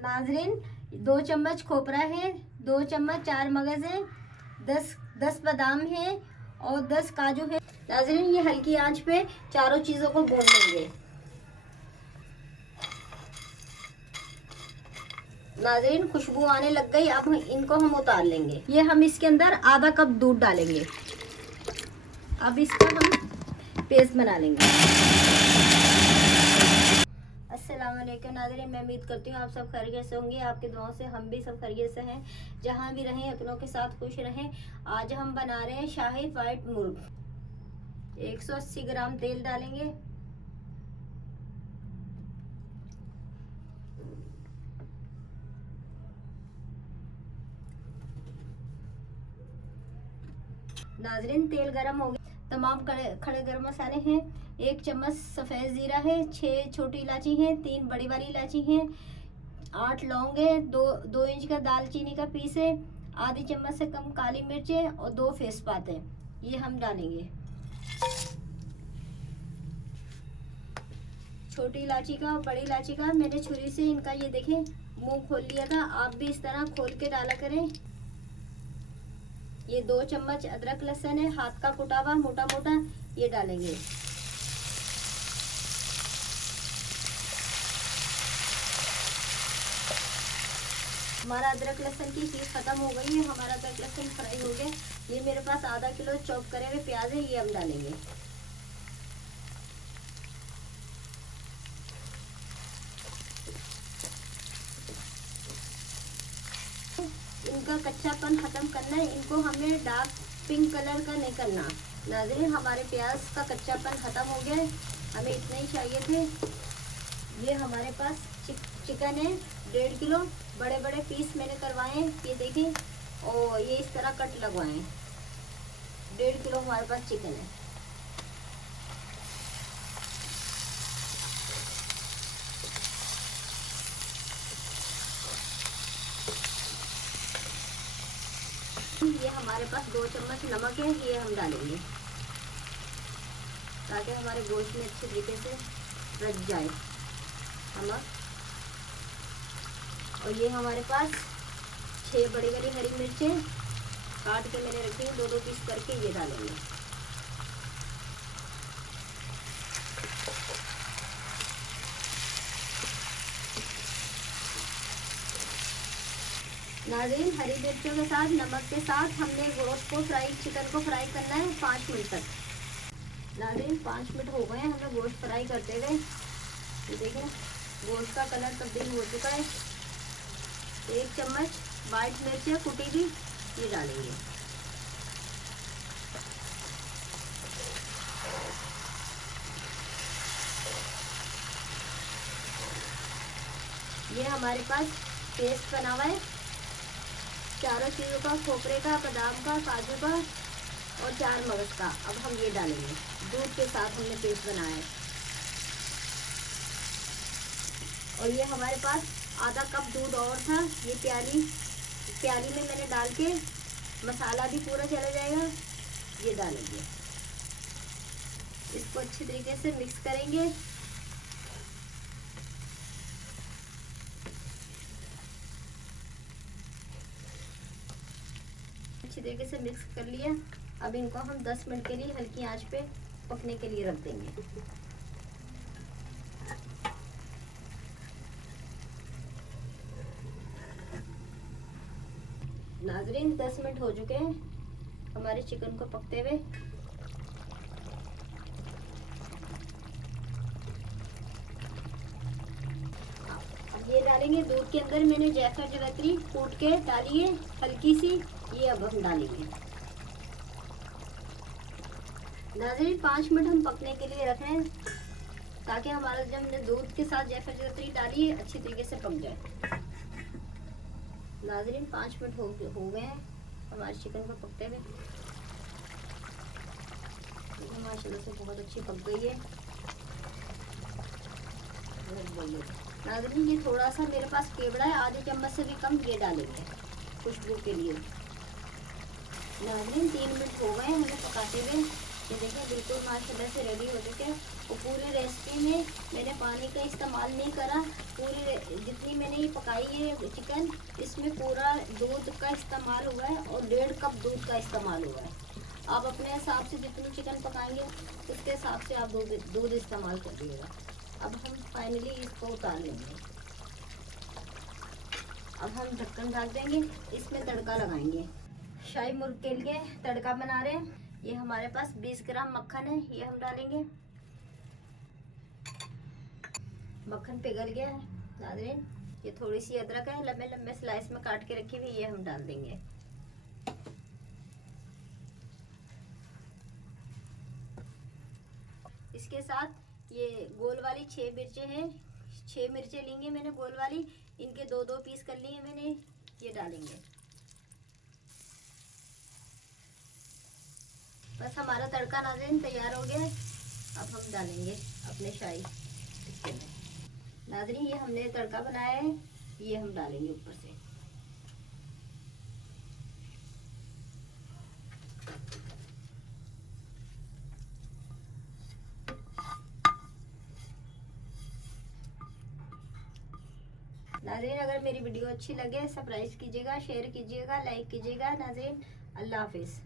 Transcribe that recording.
नाजरीन 2 चम्मच खोपरा है, 2 चम्मच 4 मगज है, 10 बादाम है और 10 काजू है। नाजरीन ये हल्की आंच पे चारों चीज़ों को भून लेंगे। नाजरीन खुशबू आने लग गई, अब इनको हम उतार लेंगे। ये हम इसके अंदर आधा कप दूध डालेंगे। अब इसका हम पेस्ट बना लेंगे। अस्सलाम वालेकुम नाज़रीन, मैं उम्मीद करती हूँ आप सब खैरियत से होंगे। आपके दुआओं से हम भी सब खैरियत से हैं। जहाँ भी रहें अपनों के साथ खुश रहें। आज हम बना रहे हैं शाही वाइट मुर्ग। 180 ग्राम तेल डालेंगे। नाज़रीन तेल गरम हो गया। तमाम खड़े गरम मसाले हैं। 1 चम्मच सफ़ेद ज़ीरा है, 6 छोटी इलायची हैं, 3 बड़ी वाली इलायची हैं, 8 लौंग है, 2 इंच का दालचीनी का पीस है, आधी चम्मच से कम काली मिर्च है और 2 तेजपात हैं। ये हम डालेंगे। छोटी इलायची का और बड़ी इलायची का मैंने छुरी से इनका ये देखें मुंह खोल लिया था। आप भी इस तरह खोल के डाला करें। ये 2 चम्मच अदरक लहसुन है, हाथ का कुटा हुआ मोटा मोटा, ये डालेंगे। हमारा अदरक लहसुन की चीज़ खत्म हो गई है। हमारा अदरक लहसुन फ्राई हो गया। ये मेरे पास आधा किलो चॉप करे हुए प्याज है, ये हम डालेंगे। इनका कच्चापन खत्म करना है। इनको हमें डार्क पिंक कलर का नहीं करना। नाज़रीन हमारे प्याज का कच्चापन खत्म हो गया है, हमें इतने ही चाहिए थे। ये हमारे पास चिकन है 1.5 किलो। बड़े बड़े पीस मैंने करवाए हैं, ये देखें, और ये इस तरह कट लगवाए हैं। 1.5 किलो हमारे पास चिकन है। ये हमारे पास 2 चम्मच नमक है, ये हम डालेंगे ताकि हमारे गोश्त में अच्छे तरीके से रच जाए नमक। और ये हमारे पास 6 बड़ी बड़ी हरी मिर्चें काट के मैंने रखी है, 2-2 पीस करके ये डालेंगे। नाज़रीन हरी मिर्चों के साथ नमक के साथ हमने गोश्त को चिकन को फ्राई करना है 5 मिनट तक। नाज़रीन 5 मिनट हो गए हैं हमें गोश्त फ्राई करते हुए। ये देखें गोश्त का कलर तब्दील हो चुका है। 1 चम्मच वाइट मिर्च है कुटी भी, ये डालेंगे। ये हमारे पास पेस्ट बना हुआ है चारों चीज़ों का, खोपरे का, बादाम का, काजू का और 4 मगज का। अब हम ये डालेंगे। दूध के साथ हमने पेस्ट बनाया है। और ये हमारे पास आधा कप दूध और था, ये प्याली में मैंने डाल के, मसाला भी पूरा चला जाएगा, ये डालेंगे। इसको अच्छी तरीके से मिक्स करेंगे। अच्छी तरीके से मिक्स कर लिया। अब इनको हम 10 मिनट के लिए हल्की आंच पे पकने के लिए रख देंगे। नाज़रीन 10 मिनट हो चुके हैं हमारे चिकन को पकते हुए। अब ये डालेंगे दूध के अंदर। मैंने जायफल जावित्री कूट के डाली है हल्की सी, ये अब हम डालेंगे। नाज़रीन 5 मिनट हम पकने के लिए रख रहे हैं ताकि हमारा जब हमने दूध के साथ जायफल जावित्री डाली है अच्छी तरीके से पक जाए। नाज़रीन 5 मिनट हो गए हैं हमारे चिकन को पकते हुए। माशाल्लाह से बहुत अच्छी पक गई है। नाज़रीन ये थोड़ा सा मेरे पास केवड़ा है, आधे चम्मच से भी कम ये डालेंगे खुशबू के लिए। नाज़रीन 3 मिनट हो गए हमें पकाते हुए। ये देखें बिल्कुल माशाल्लाह से रेडी हो चुके हैं। और पूरी रेसिपी में मैंने पानी का इस्तेमाल नहीं करा। जितनी मैंने ये पकाई है चिकन, इसमें पूरा दूध का इस्तेमाल हुआ है और 1.5 कप दूध का इस्तेमाल हुआ है। आप अपने हिसाब से जितनी चिकन पकाएंगे उसके हिसाब से आप दूध इस्तेमाल करिएगा। अब हम फाइनली इसको उतार लेंगे। अब हम ढक्कन ढक देंगे, इसमें तड़का लगाएंगे। शाही मुर्ग के लिए तड़का बना रहे हैं। ये हमारे पास 20 ग्राम मक्खन है, ये हम डालेंगे। मक्खन पिघल गया है नाज़रीन। ये थोड़ी सी अदरक है, लंबे लंबे स्लाइस में काट के रखी हुई, ये हम डाल देंगे। इसके साथ ये गोल वाली 6 मिर्चें हैं, 6 मिर्चें लेंगे मैंने गोल वाली, इनके 2-2 पीस कर लिए मैंने, ये डालेंगे। बस हमारा तड़का नाज़रीन तैयार हो गया है। अब हम डालेंगे अपने शाही टिक्के में। नाज़रीन ये हमने तड़का बनाया है, ये हम डालेंगे ऊपर से। नाज़रीन अगर मेरी वीडियो अच्छी लगे सब्सक्राइब कीजिएगा, शेयर कीजिएगा, लाइक कीजिएगा। नाज़रीन अल्लाह हाफिज़।